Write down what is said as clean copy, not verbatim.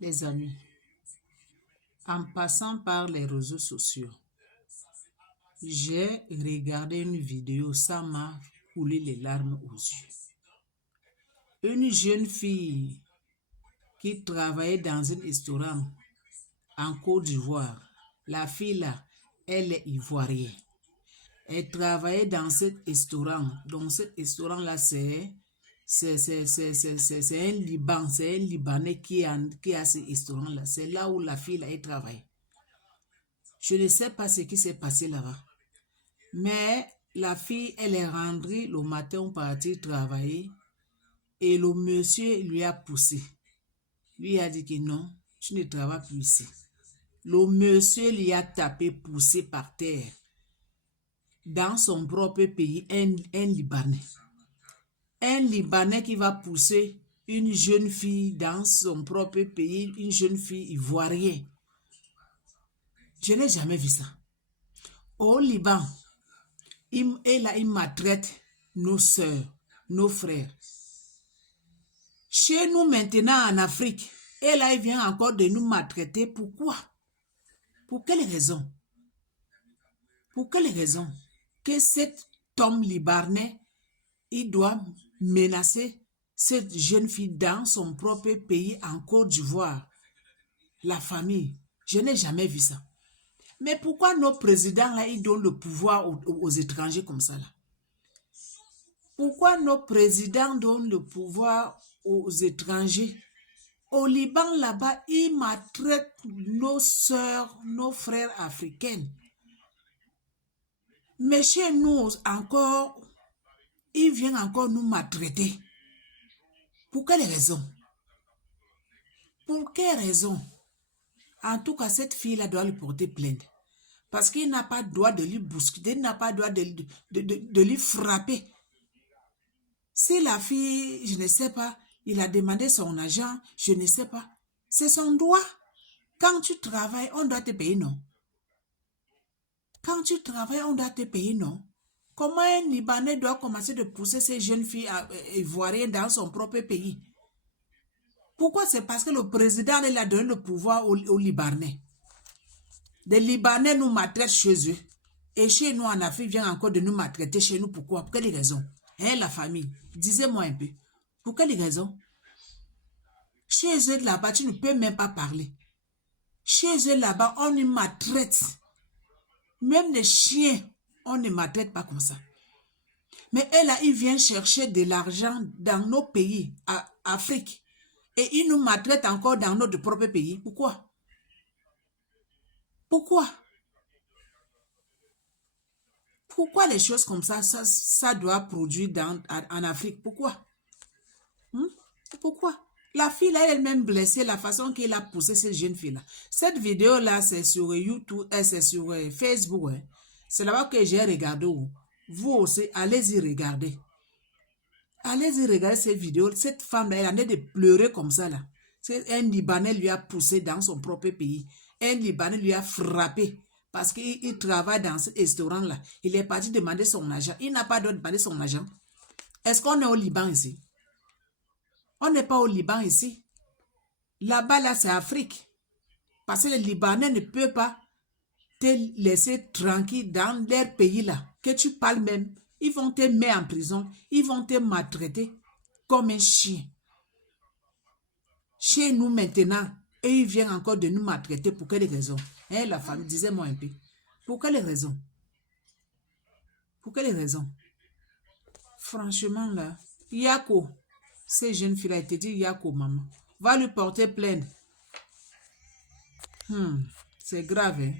Les amis, en passant par les réseaux sociaux, j'ai regardé une vidéo, ça m'a coulé les larmes aux yeux. Une jeune fille qui travaillait dans un restaurant en Côte d'Ivoire. La fille là, elle est ivoirienne. Elle travaillait dans ce restaurant. Donc ce restaurant-là, c'est un Liban, c'est un Libanais qui a ce restaurant-là. C'est là où la fille là, elle travaille. Je ne sais pas ce qui s'est passé là-bas. Mais la fille, elle est rentrée le matin pour partir travailler. Et le monsieur lui a poussé. Lui a dit que non, tu ne travailles plus ici. Le monsieur lui a tapé, poussé par terre. Dans son propre pays, un Libanais. Un Libanais qui va pousser une jeune fille dans son propre pays, une jeune fille ivoirienne. Je n'ai jamais vu ça. Au Liban, il maltraite nos soeurs, nos frères. Chez nous maintenant en Afrique, elle vient encore de nous maltraiter. Pourquoi? Pour quelle raison? Pour quelle raison que cet homme libanais, il doit menacer cette jeune fille dans son propre pays en Côte d'Ivoire? La famille, je n'ai jamais vu ça. Mais pourquoi nos présidents là, ils donnent le pouvoir aux étrangers comme ça là? Pourquoi nos présidents donnent le pouvoir aux étrangers? Au Liban là-bas, ils maltraitent nos sœurs, nos frères africains. Mais chez nous encore, ils viennent encore nous maltraiter. Pour quelle raison? Pour quelle raison? En tout cas, cette fille-là doit lui porter plainte. Parce qu'il n'a pas le droit de lui bousculer, il n'a pas le droit de lui frapper. Si la fille, je ne sais pas, il a demandé son argent, je ne sais pas. C'est son droit. Quand tu travailles, on doit te payer, non? Quand tu travailles, on doit te payer, non? Comment un Libanais doit commencer de pousser ces jeunes filles ivoiriennes dans son propre pays? Pourquoi? C'est parce que le président il a donné le pouvoir aux Libanais. Les Libanais nous maltraitent chez eux. Et chez nous en Afrique, vient encore de nous maltraiter chez nous. Pourquoi? Pour quelle raison? Hein, la famille, disez-moi un peu. Pour quelle raison? Chez eux là-bas, tu ne peux même pas parler. Chez eux là-bas, on nous maltraite. Même les chiens, on ne maltraite pas comme ça. Mais elle, là, il vient chercher de l'argent dans nos pays, à Afrique. Et il nous maltraite encore dans notre propre pays. Pourquoi? Pourquoi? Pourquoi les choses comme ça doit produire en Afrique? Pourquoi? Pourquoi? La fille là, elle-même blessée, la façon qu'il a poussé cette jeune fille-là. Cette vidéo-là, c'est sur YouTube, c'est sur Facebook. Hein. C'est là-bas que j'ai regardé. Vous aussi, allez-y regarder. Allez-y regarder cette vidéo. Cette femme-là, elle en est de pleurer comme ça. Là. Un Libanais lui a poussé dans son propre pays. Un Libanais lui a frappé. Parce qu'il travaille dans ce restaurant-là. Il est parti demander son argent. Il n'a pas le droit de demander son argent. Est-ce qu'on est au Liban ici? On n'est pas au Liban ici. Là-bas, là, c'est Afrique. Parce que les Libanais ne peuvent pas te laisser tranquille dans leur pays là. Que tu parles même. Ils vont te mettre en prison. Ils vont te maltraiter comme un chien. Chez nous maintenant, et ils viennent encore de nous maltraiter. Pour quelle raison? Hein, la famille, disez-moi un peu. Pour quelle raison? Pour quelle raison? Franchement là, Yako. Ces jeunes filles-là, elle te dit, Yako, maman. Va lui porter plainte. C'est grave, hein.